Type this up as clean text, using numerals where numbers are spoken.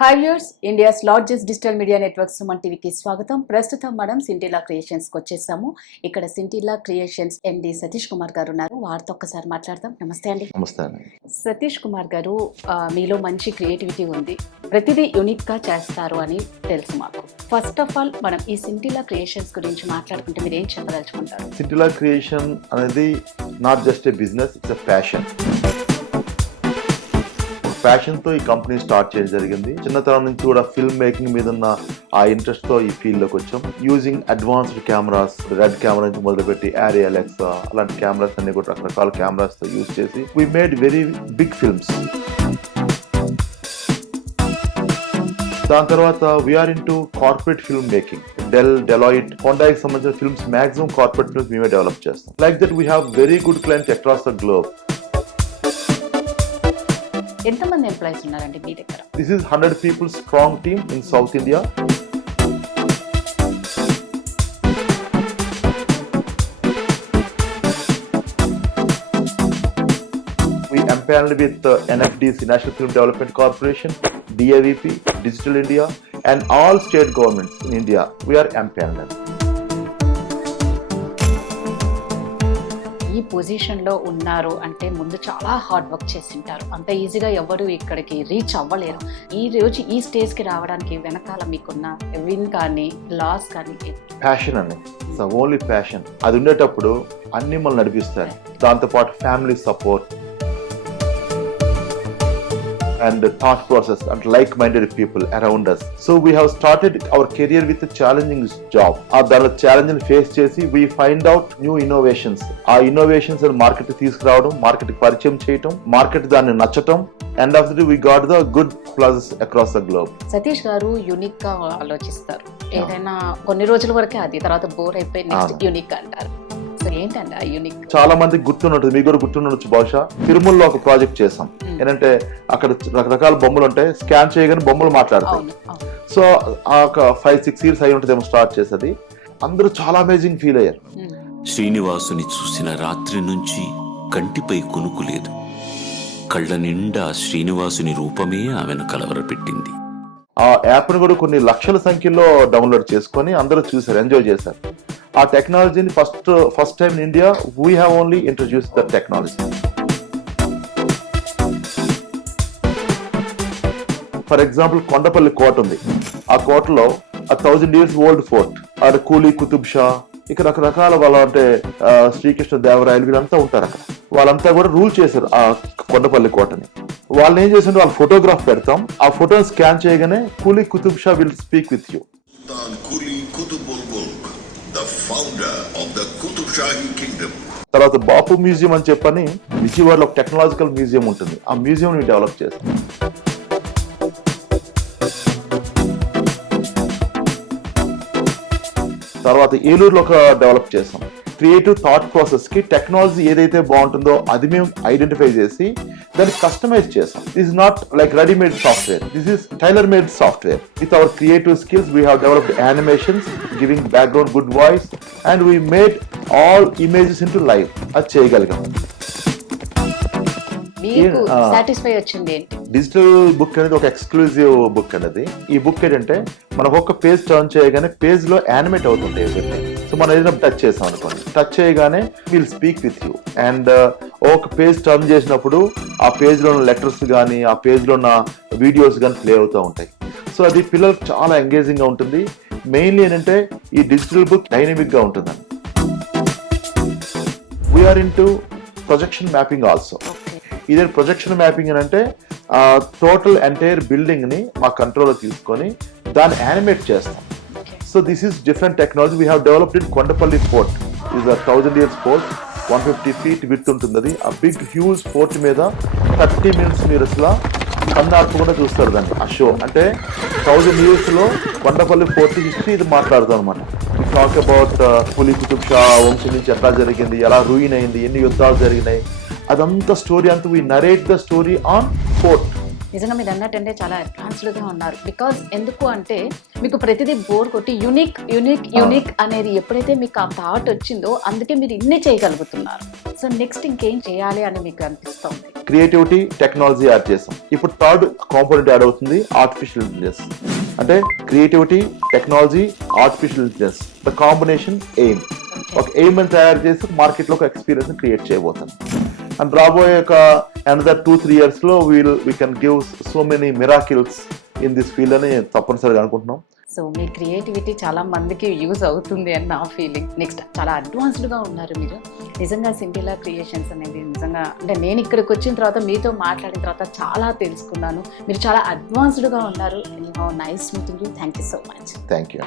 Hi viewers, India's largest digital media network Suman టీవీకి స్వాగతం. ప్రస్తుతం మనం సింటిలా క్రియేషన్స్కి వచ్చేసాము. ఇక్కడ సింటిలా క్రియేషన్స్ ఎండి సతీష్ కుమార్ గారు ఉన్నారు. వారితో ఒక్కసారి మాట్లాడదాం. నమస్తే అండి. నమస్తే అండి. సతీష్ కుమార్ గారు, మీలో మంచి క్రియేటివిటీ ఉంది, ప్రతిదీ యూనిక్గా చేస్తారు అని తెలుసు మాకు. ఫస్ట్ ఆఫ్ ఆల్ మనం ఈ సింటిలా క్రియేషన్స్ గురించి మాట్లాడుకుంటే మీరు ఏం చెప్పదలుచుకుంటారు? సింటిలా క్రియేషన్ అనేది not just a business, it's a passion. ప్యాషన్తో ఈ కంపెనీ స్టార్ట్ చేయడం జరిగింది. చిన్నతనం నుంచి కూడా ఫిల్మ్ మేకింగ్ మీద ఉన్న ఆ ఇంట్రెస్ట్తో ఈ ఫీల్డ్లోకి వచ్చాం. Using advanced cameras, red camera నుంచి మొదలుపెట్టి యారీ అలెక్సా అలాంటి కెమెరాస్ అన్ని కూడా రకరకాల కెమెరాస్తో యూజ్ చేసి we made very big films. దాని తర్వాత we're into corporate film making. Deloitte, హోండాకి సంబంధించిన ఫిల్మ్స్ మాక్సిమం కార్పొరేట్ ఫిల్మ్స్ మేమే డెవలప్ చేస్తాం. Like that we have very good clients across the globe. ఎంతమంది ఎంప్లాయీస్ ఉన్నారండి మీ దగ్గర? This is 100 people strong team in South India. We empaneled with NFDC, National Film Development Corporation, DAVP, Digital India, and all state governments in India. We are empaneled. ఈ పొజిషన్లో ఉన్నారు అంటే ముందు చాలా హార్డ్ వర్క్ చేసింటారు. అంత ఈజీగా ఎవరు ఇక్కడికి రీచ్ అవ్వలేరు. ఈ రోజు ఈ స్టేజ్కి రావడానికి వెనకాల మీకున్న విన్ కానీ లాస్ కానీ? ప్యాషన్ అండి, ఓన్లీ ప్యాషన్. అది ఉండేటప్పుడు అన్ని మనం నడిపిస్తారు. దాంతోపాటు family support and the thought process and like-minded people around us. So we have started our career with a challenging job. That challenge face chesi we find out new innovations. Our innovations and market తీసుకురావడం, market కి పరిచయం చేయడం, market దాన్ని నచ్చటం. End of the day we got the good pluses across the globe. Satish గారు unique గా ఆలోచిస్తారు. ఏదైనా కొన్ని రోజుల వరకే అది, తర్వాత బోర్ అయిపోయి నెక్స్ట్ యూనిక్ అంటారు. ఏంటంటే ఆ యూనిక్ చాలా మందికి గుర్తుండదు, మీకు కూడా గుర్తుండొచ్చు బహుశా. తిరుమలలో ఒక ప్రాజెక్ట్ చేసాం. ఏంటంటే అక్కడ రకరకాల బొమ్మలు ఉంటాయి, స్కాన్ చేయగానే బొమ్మలు మాట్లాడతాయి. సో ఒక 5-6 years అయి ఉంటుందేమో స్టార్ట్ చేసేది. అందరూ చాలా అమేజింగ్ ఫీల్ అయ్యారు. శ్రీనివాసుని చూసిన రాత్రి నుంచి కంటిపై కునుకు లేదు. కళ్ళ నిండా శ్రీనివాసుని రూపమే ఆమెను కలవరపెట్టింది. ఆ యాప్ను కూడా కొన్ని లక్షల సంఖ్యలో డౌన్లోడ్ చేసుకొని అందరూ చూసారు, ఎంజాయ్ చేశారు. ఆ టెక్నాలజీని first time in India we have only introduce the technology. For example Kondapalli కోట ఉంది. ఆ కోటలో 1000 years ఓల్డ్ ఫోర్ట్, అక్కడ కూలీ కుతుబ్ షా, ఇక రకరకాల వాళ్ళ అంటే శ్రీకృష్ణ దేవరాయలు వీళ్ళంతా ఉంటారు అక్కడ. వాళ్ళంతా కూడా రూల్ చేశారు ఆ కొండపల్లి కోటని. వాళ్ళని ఏం చేసిండ్రు, వాళ్ళ ఫోటోగ్రాఫ్ పెడతాం, ఆ ఫోటోని స్కాన్ చేయగానే Quli Qutub Shah will speak with you. తర్వాత బాపు మ్యూజియం అని చెప్పని విజయవాడలో ఒక టెక్నాలజికల్ మ్యూజియం ఉంటుంది. ఆ మ్యూజియం ని డెవలప్ చేస్తాం. తర్వాత ఏలూరులో ఒక డెవలప్ చేస్తాం. క్రియేటివ్ థాట్ ప్రాసెస్ కి టెక్నాలజీ ఏదైతే బాగుంటుందో అది మేము ఐడెంటిఫై చేసి దాన్ని కస్టమైజ్ చేసాం. This is not like readymade software, this is tailor made software. With our creative skills we have developed animations giving background good voice and we made all images into live. అది చేయగలిగాం. Digital book అనేది ఒక exclusive book అనేది. ఈ book ఏంటంటే మనం ఒక page turn చేయగానే పేజ్ లో యానిమేట్ అవుతుంటాయి ఇవన్నీ. సో మనం ఏదైనా టచ్ చేసాం అనుకోండి, టచ్ చేయగానే will speak with you. And ఒక పేజ్ టర్న్ చేసినప్పుడు ఆ పేజ్ లో ఉన్న లెటర్స్ కానీ ఆ పేజ్ లో ఉన్న వీడియోస్ కానీ ప్లే అవుతూ ఉంటాయి. సో అది పిల్లలకు చాలా ఎంగేజింగ్ గా ఉంటుంది. మెయిన్లీ ఏంటంటే ఈ డిజిటల్ బుక్ డైనమిక్ గా ఉంటుందని. VR into projection mapping also. ఇదే ప్రొజెక్షన్ మ్యాపింగ్ అని అంటే టోటల్ ఎంటైర్ బిల్డింగ్ ని మా కంట్రోల్లో తీసుకొని దాన్ని యానిమేట్ చేస్తాం. So this is different technology we have developed in Kondapalli fort. Is 1000 years fort, 150 feet width ఉంటుంది అది. ఆ బిగ్ హ్యూజ్ ఫోర్ట్ మీద 30 minutes మీరు అసలు కన్నార్పకుండా చూస్తారు దాన్ని. ఆ షో అంటే 1000 years లో కొండపల్లి ఫోర్ట్ హిస్టరీ ఇది మాట్లాడుతాం అనమాట. టాక్ అబౌట్ కూలీ కుతుబ్ షా వంశం నుంచి ఎట్లా జరిగింది, ఎలా రూయిన్ అయింది, ఎన్ని యుద్ధాలు జరిగినాయి, అదంతా స్టోరీ అంతా we narrate the story on fort. నిజంగా మీరు అన్నట్టంటే చాలా అడ్వాన్స్డ్గా ఉన్నారు. బికాజ్ ఎందుకు అంటే మీకు ప్రతిదీ బోర్ కొట్టి యూనిక్ యూనిక్ యూనిక్ అనేది ఎప్పుడైతే మీకు ఆ థాట్ వచ్చిందో అందుకే మీరు ఇన్ని చేయగలుగుతున్నారు. సో నెక్స్ట్ ఇంకేం చేయాలి అని మీకు అనిపిస్తుంది? క్రియేటివిటీ, టెక్నాలజీ యాడ్ చేస్తాం. ఇప్పుడు థర్డ్ కాంపోనెంట్ యాడ్ అవుతుంది ఆర్టిఫిషియల్ ఇంటెలిజెన్స్. అంటే creativity, technology, artificial intelligence the combination aim. ఒక ఎయిమ్ అని తయారు చేసి మార్కెట్ లో ఒక ఎక్స్పీరియన్స్ క్రియేట్ చేయబోతాం. అండ్ రాబోయే ఒక అనదర్ 2-3 years లో we can give so many miracles in this field అని తప్పనిసరిగా అనుకుంటున్నాం. సో మీ క్రియేటివిటీ చాలా మందికి యూజ్ అవుతుంది అని నా ఫీలింగ్. నెక్స్ట్ చాలా అడ్వాన్స్డ్గా ఉన్నారు మీరు. నిజంగా సిండిలా క్రియేషన్స్ అనేది నిజంగా అంటే నేను ఇక్కడికి వచ్చిన తర్వాత మీతో మాట్లాడిన తర్వాత చాలా తెలుసుకున్నాను. మీరు చాలా అడ్వాన్స్డ్గా ఉన్నారు. Nice meeting you. Thank you so much. Thank you.